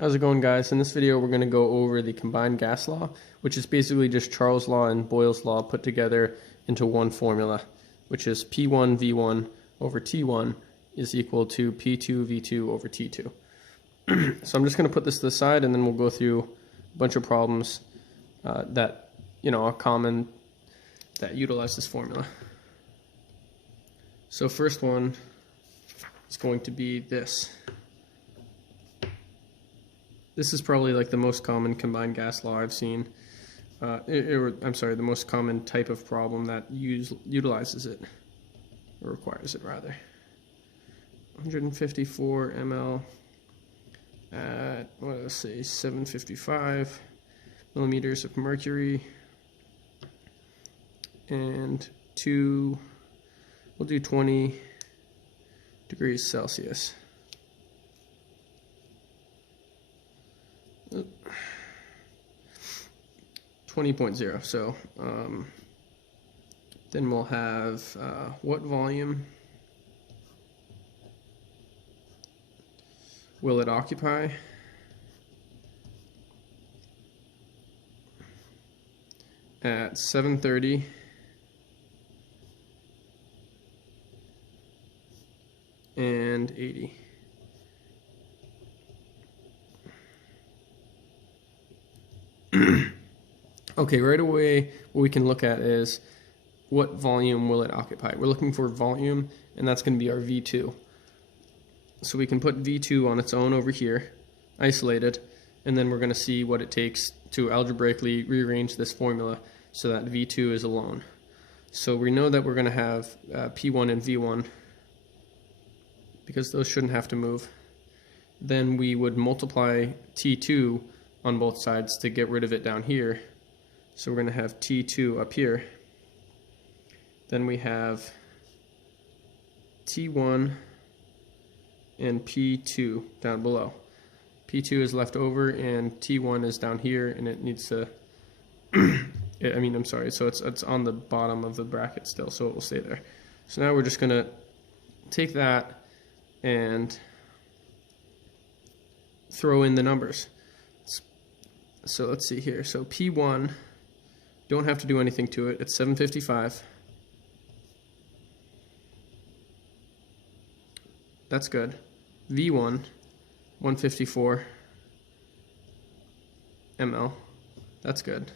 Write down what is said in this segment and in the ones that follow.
How's it going, guys? In this video we're going to go over the combined gas law, which is basically just Charles' law and Boyle's law put together into one formula, which is P1 V1 over T1 is equal to P2 V2 over T2. So I'm just going to put this to the side, and then we'll go through a bunch of problems that are common that utilize this formula. So first one is going to be this. This is probably like the most common combined gas law I've seen. The most common type of problem that utilizes it, or requires it rather. 154 ml at, let's say 755 millimeters of mercury, and we'll do 20 degrees Celsius. 20.0. So then we'll have what volume will it occupy? At 730 and 80. Okay, right away what we can look at is what volume will it occupy. We're looking for volume, and that's going to be our V2. So we can put V2 on its own over here, isolated, and then we're going to see what it takes to algebraically rearrange this formula so that V2 is alone. So we know that we're going to have P1 and V1, because those shouldn't have to move. Then we would multiply T2 on both sides to get rid of it down here. So we're going to have T2 up here. Then we have T1 and P2 down below. P2 is left over and T1 is down here, and it needs to so it's on the bottom of the bracket still, so it will stay there. So now we're just going to take that and throw in the numbers. So let's see here. So P1, don't have to do anything to it. It's 755. That's good. V1, 154 ml. That's good.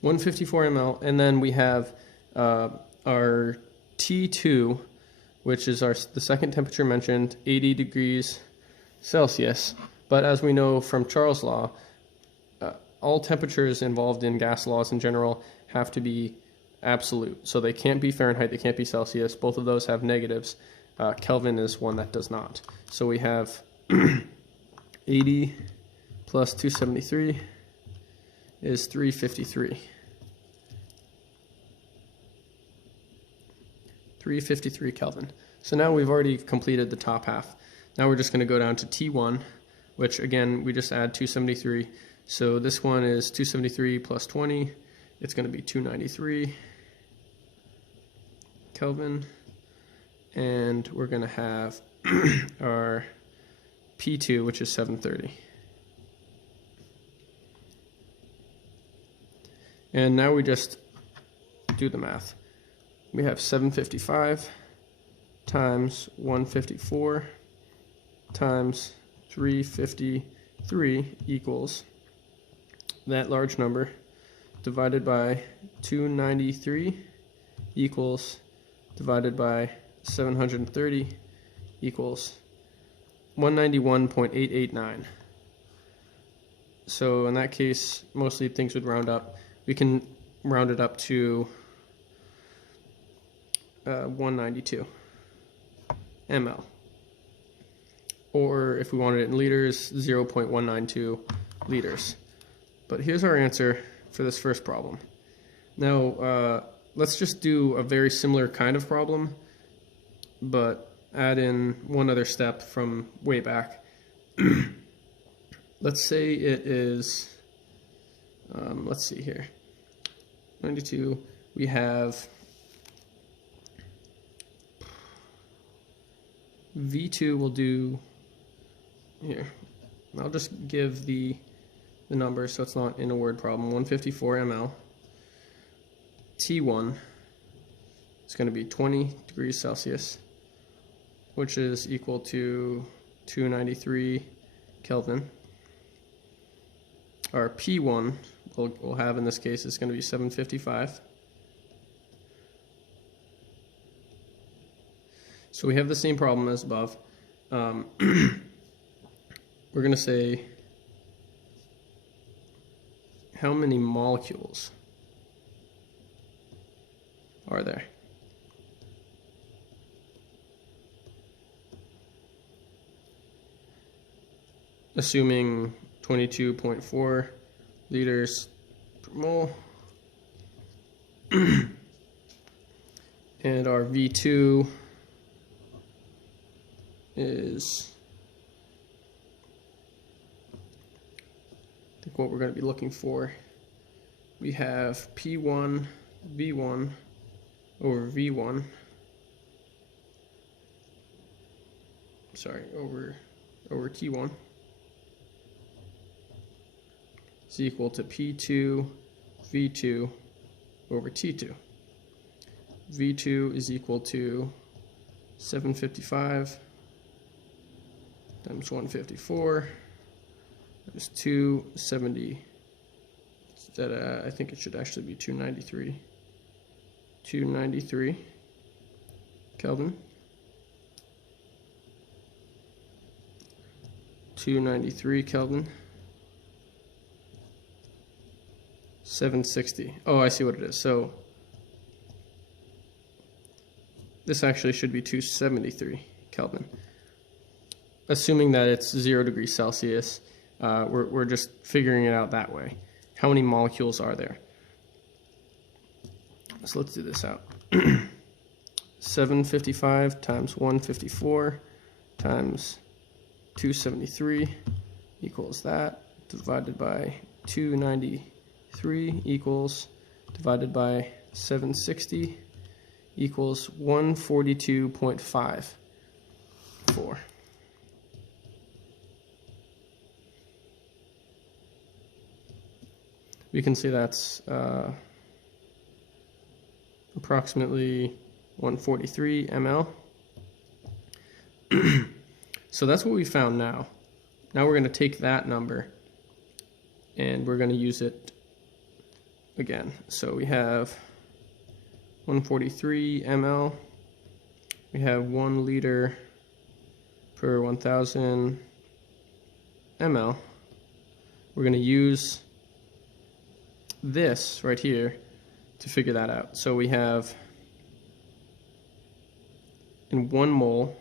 154 ml, and then we have our T2, which is the second temperature mentioned, 80 degrees Celsius. But as we know from Charles' law, all temperatures involved in gas laws in general have to be absolute. So they can't be Fahrenheit, they can't be Celsius. Both of those have negatives. Kelvin is one that does not. So we have 80 plus 273 is 353. 353 Kelvin. So now we've already completed the top half. Now we're just going to go down to T1, which again, we just add 273. So this one is 273 plus 20. It's going to be 293 Kelvin. And we're going to have our P2, which is 730. And now we just do the math. We have 755 times 154 times 353 equals that large number divided by 293 equals divided by 730 equals 191.889. So in that case, mostly things would round up. We can round it up to 192 ml. Or if we wanted it in liters, 0.192 liters. But here's our answer for this first problem. Now, let's just do a very similar kind of problem, but add in one other step from way back. Let's say it is, let's see here, 92, we have V2 will do here, I'll just give the number so it's not in a word problem. 154 ml. T1 is going to be 20 degrees Celsius, which is equal to 293 Kelvin. Our P1 we'll have in this case is going to be 755. So we have the same problem as above. We're going to say how many molecules are there? Assuming 22.4 liters per mole. And our V2 is, I think what we're going to be looking for, we have P1 V1 over V1, sorry, over T1 is equal to P2 V2 over T2. V2 is equal to 755 times 154 times 270. I think it should actually be 293. 293 Kelvin. 293 Kelvin. 760. Oh, I see what it is. So this actually should be 273 Kelvin. Assuming that it's 0 degrees Celsius, we're just figuring it out that way. How many molecules are there? So let's do this out. 755 times 154 times 273 equals that, divided by 293 equals, divided by 760 equals 142.54. We can see that's approximately 143 ml. So that's what we found now. Now we're going to take that number and we're going to use it again. So we have 143 ml. We have 1 liter per 1,000 ml. We're going to use this right here to figure that out. So we have in 1 mole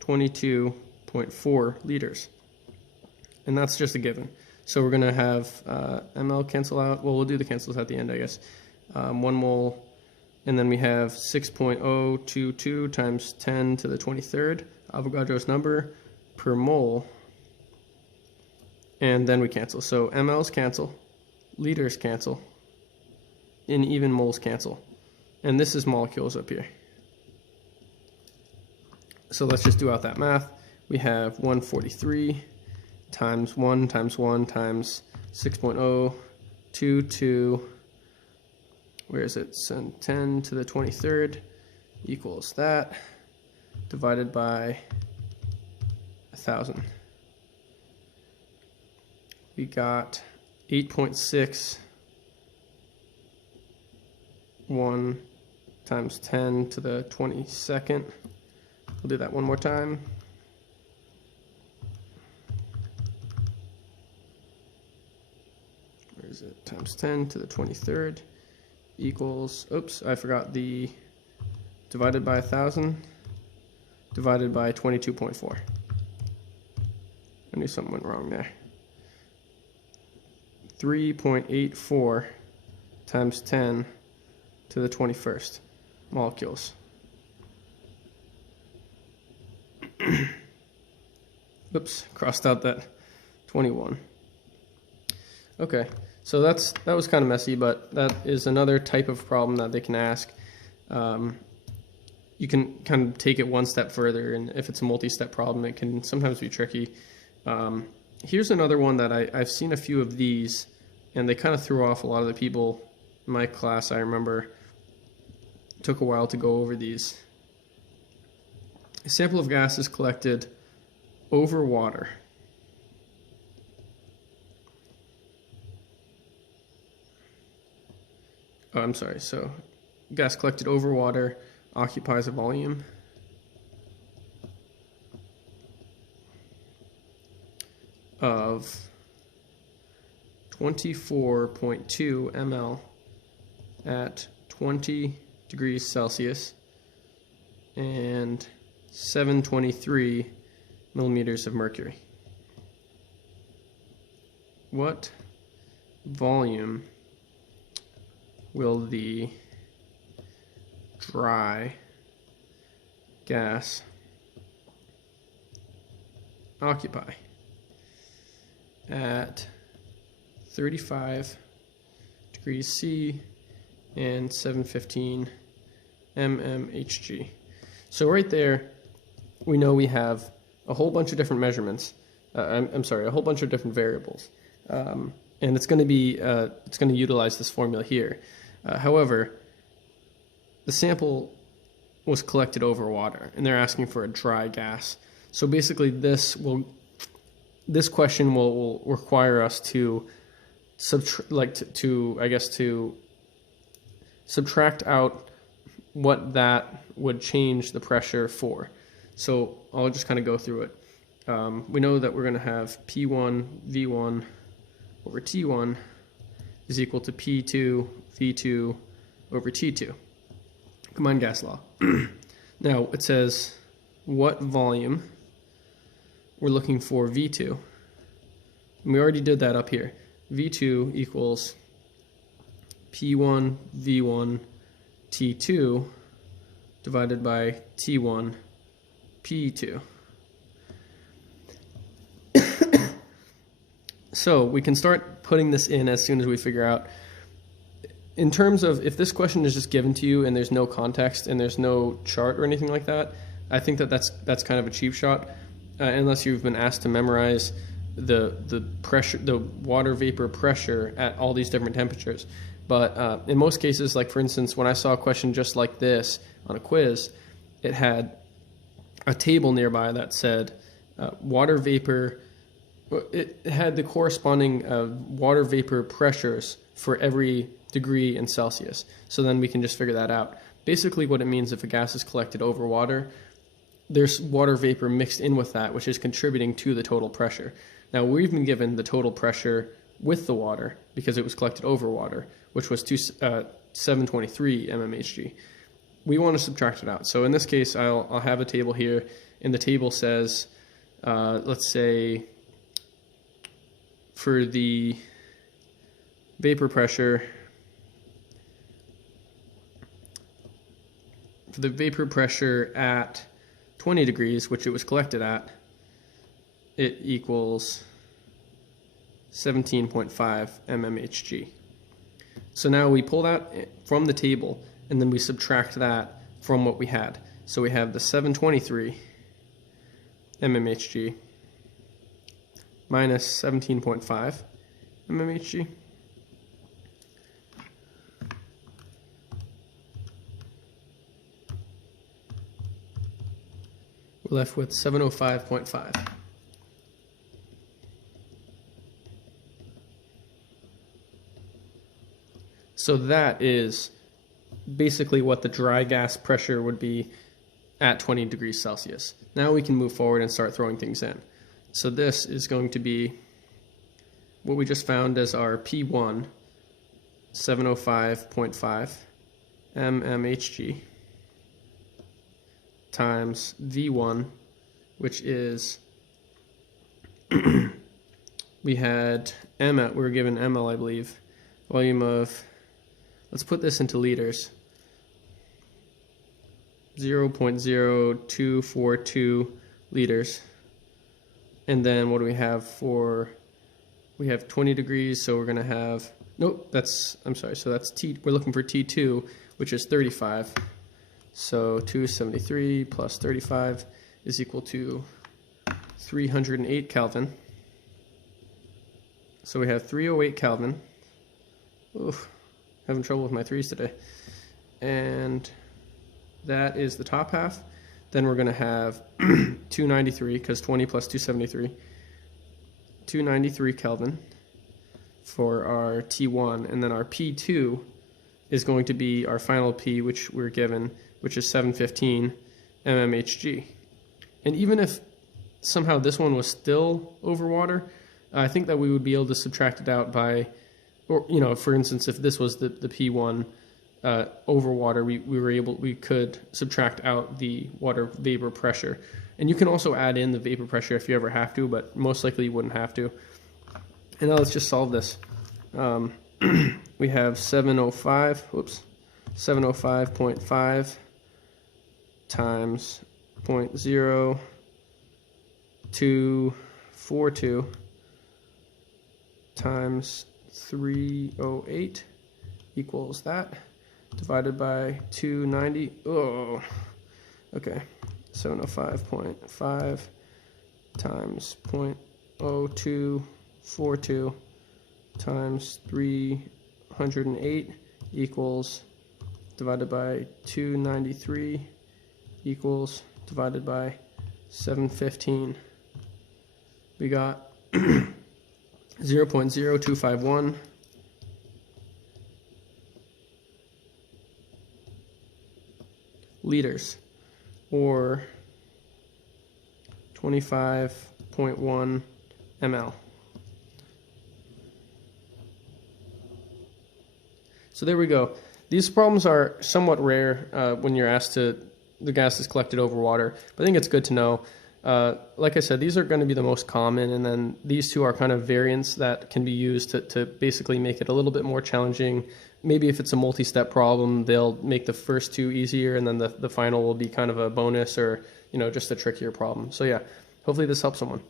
22.4 liters, and that's just a given. So we're going to have ml cancel out. Well, we'll do the cancels at the end, I guess. 1 mole, and then we have 6.022 times 10 to the 23rd, Avogadro's number, per mole. And then we cancel. So mLs cancel, liters cancel, and even moles cancel. And this is molecules up here. So let's just do out that math. We have 143 times 1 times 1 times 6.022, where is it? 10 to the 23rd equals that, divided by 1,000. We got 8.61 times 10 to the 22nd. We'll do that one more time. Where is it? Times 10 to the 23rd equals, oops, I forgot the divided by 1,000 divided by 22.4. I knew something went wrong there. 3.84 times 10 to the 21st molecules. Oops, crossed out that 21. Okay, so that was kind of messy, but that is another type of problem that they can ask. you can kind of take it one step further, and if it's a multi-step problem, it can sometimes be tricky. Here's another one that I've seen a few of these, and they kind of threw off a lot of the people in my class. I remember it took a while to go over these. A sample of gas is collected over water. Oh, I'm sorry. So gas collected over water occupies a volume of 24.2 ml at 20 degrees Celsius and 723 millimeters of mercury. What volume will the dry gas occupy at 35 degrees C and 715 mmHg? So right there, we know we have a whole bunch of different measurements. I'm sorry, a whole bunch of different variables, and it's going to utilize this formula here. However, the sample was collected over water, and they're asking for a dry gas. So basically, this question will require us to subtract out what that would change the pressure for. So I'll just kind of go through it. We know that we're going to have P1 V1 over T1 is equal to P2 V2 over T2. Combined gas law. Now it says what volume we're looking for V2. And we already did that up here. V2 equals P1 V1 T2 divided by T1 P2. So we can start putting this in as soon as we figure out. In terms of if this question is just given to you and there's no context and there's no chart or anything like that, I think that's kind of a cheap shot, unless you've been asked to memorize the pressure, the water vapor pressure at all these different temperatures. But in most cases, like for instance, when I saw a question just like this on a quiz, it had a table nearby that said water vapor. It had the corresponding water vapor pressures for every degree in Celsius. So then we can just figure that out. Basically what it means, if a gas is collected over water, there's water vapor mixed in with that, which is contributing to the total pressure. Now we've been given the total pressure with the water because it was collected over water, which was 723 mmHg. We want to subtract it out. So in this case, I'll have a table here, and the table says, let's say, for the vapor pressure, at 20 degrees, which it was collected at, it equals 17.5 mmHg. So now we pull that from the table, and then we subtract that from what we had. So we have the 723 mmHg minus 17.5 mmHg. We're left with 705.5. So that is basically what the dry gas pressure would be at 20 degrees Celsius. Now we can move forward and start throwing things in. So this is going to be what we just found as our P1, 705.5 mmHg, times V1, which is, we had we were given ml, I believe, volume of, let's put this into liters, 0.0242 liters. And then what do we have for, we have 20 degrees, so we're going to have, nope, I'm sorry, so that's we're looking for T2, which is 35. So 273 plus 35 is equal to 308 Kelvin. So we have 308 Kelvin. Oof, having trouble with my threes today. And that is the top half. Then we're going to have 293, because 20 plus 273. 293 Kelvin for our T1, and then our P2 is going to be our final P, which we're given, which is 715 mmHg. And even if somehow this one was still over water, I think that we would be able to subtract it out by, or for instance, if this was the P1 over water, we could subtract out the water vapor pressure. And you can also add in the vapor pressure if you ever have to, but most likely you wouldn't have to. And now let's just solve this. We have 705.5 times 0.0242 times 308 equals that, divided by 290. Oh, okay. 705.5 times 0.0242 times 308 equals, divided by 293 equals, divided by 715. We got 0.0251 liters, or 25.1 ml. So there we go. These problems are somewhat rare when you're asked the gas is collected over water, but I think it's good to know. Like I said, these are going to be the most common, and then these two are kind of variants that can be used to basically make it a little bit more challenging. Maybe if it's a multi-step problem, they'll make the first two easier, and then the final will be kind of a bonus, or just a trickier problem. So yeah, hopefully this helps someone.